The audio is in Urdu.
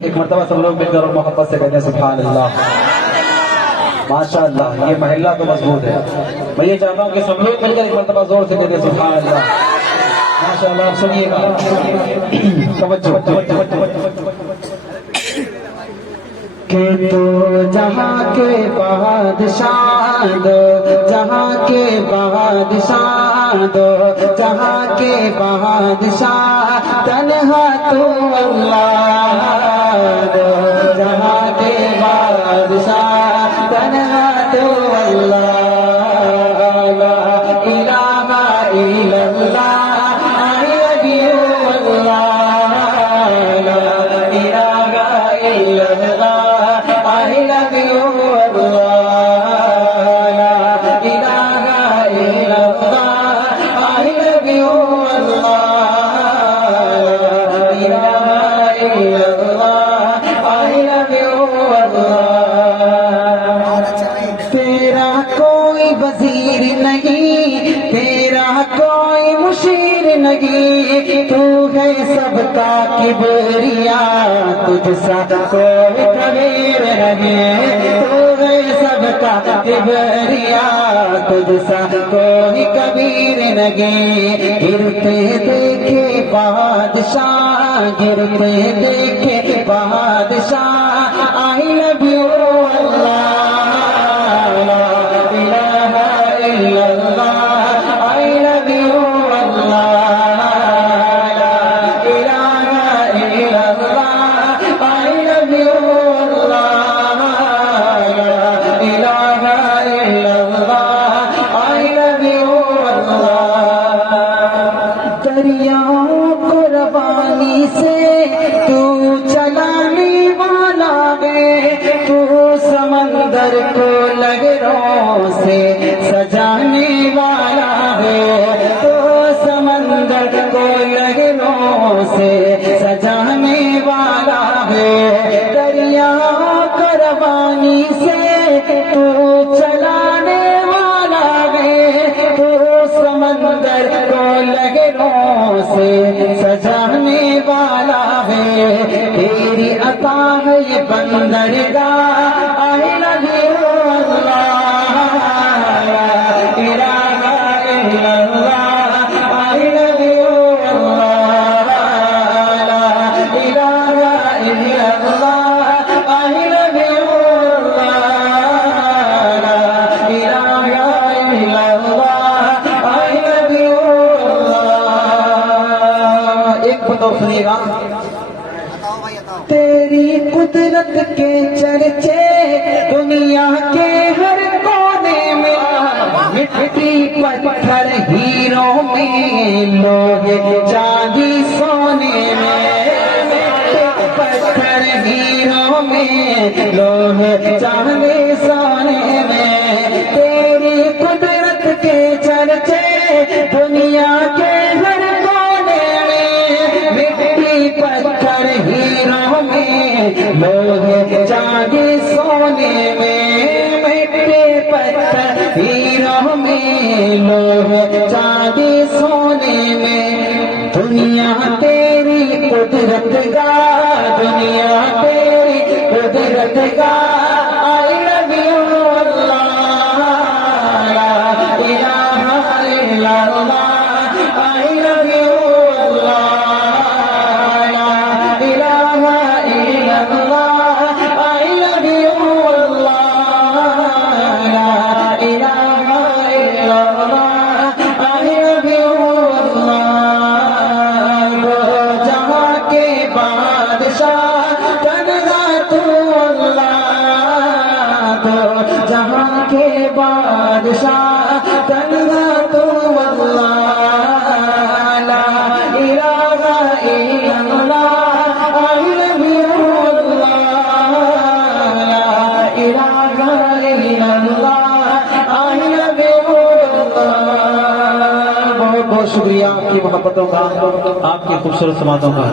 ایک مرتبہ سب لوگ مل کر اور محبت سے کہتے ہیں سبحان اللہ. ماشاء اللہ، یہ محلہ تو مضبوط ہے. میں یہ چاہتا ہوں کہ سب لوگ مل کر ایک مرتبہ زور سے کہتے ہیں سبحان اللہ. ماشاء اللہ. آپ سنیے گا، توجہ. کہ تو جہاں کے بادشاہ دو، جہاں کے بادشاہ دو، جہاں کے بادشاہ تنہا تو اللہ دو، جہاں کے بادشاہ تنہا تو اللہ. لا الہ الا اللہ نبی اللہ، لا الہ الا اللہ نبی اللہ، لا الہ الا اللہ نبی اللہ، لا الہ الا اللہ نبی اللہ. تیرا کوئی وزیر نہیں، تیرا کوئی مشیر نہیں، تو ہے سب کا کبریا، تجھ سا کوئی کبیر نہیں، تو ہے سب کا کبریا، تجھ سا کوئی کبیر نہیں. گرتے دیکھے بادشاہ، گرتے دیکھے بادشاہ، آئی لو یو اللہ، لا الہ الا اللہ آئی لو یو اللہ، لا الہ الا اللہ آئی لو یو اللہ، لا الہ الا اللہ آئی لو یو اللہ. دریاؤں کو روانی سے تو چلانے والا ہے، تو سمندر کو لہروں سے سجانے والا ہے، تو سمندر کو لہروں سے سجانے والا ہے. دریاؤں کو روانی سے تو چلانے والا ہے، تو سمندر کو لہروں سے سجانے والا ہے. تیری عطا ہے یہ بندرگاہ، آئی لو یو اللہ، لا الہ الا اللہ آئی لو یو اللہ، لا الہ الا اللہ آئی لو یو اللہ، لا الہ الا اللہ آئی لو یو اللہ. ایک بتاؤ سنیے گا. تیری قدرت کے چرچے دنیا کے ہر کونے میں، مٹی پتھر ہیروں میں، لوہے چاندی سونے میں، مٹی پتھر ہیروں میں، لوہے چاندی سونے میں. تیری قدرت کے چرچے دنیا کے ہر کونے میں، مٹی پتھر ہیروں میں، لوہے چاندی سونے میں، مٹی پتھر ہیروں میں، لوہے چاندی سونے میں. دنیا تیری قدرت کا، دنیا تیری قدرت کا، آئی لو یو اللہ، لا الہ الا اللہ آئی لو یو اللہ، لا الہ الا اللہ آئی لو یو اللہ، لا الہ الا اللہ آئی لو یو اللہ. جہاں کے بادشاہ تنہا تو اللہ دو، جہاں کے بادشاہ تنہا تو اللہ، لا الہ الا اللہ آئی لو یو اللہ، لا الہ الا اللہ آئی لو یو اللہ. بہت بہت شکریہ آپ کی محبتوں کا، آپ کی خوبصورت سماعتوں کا.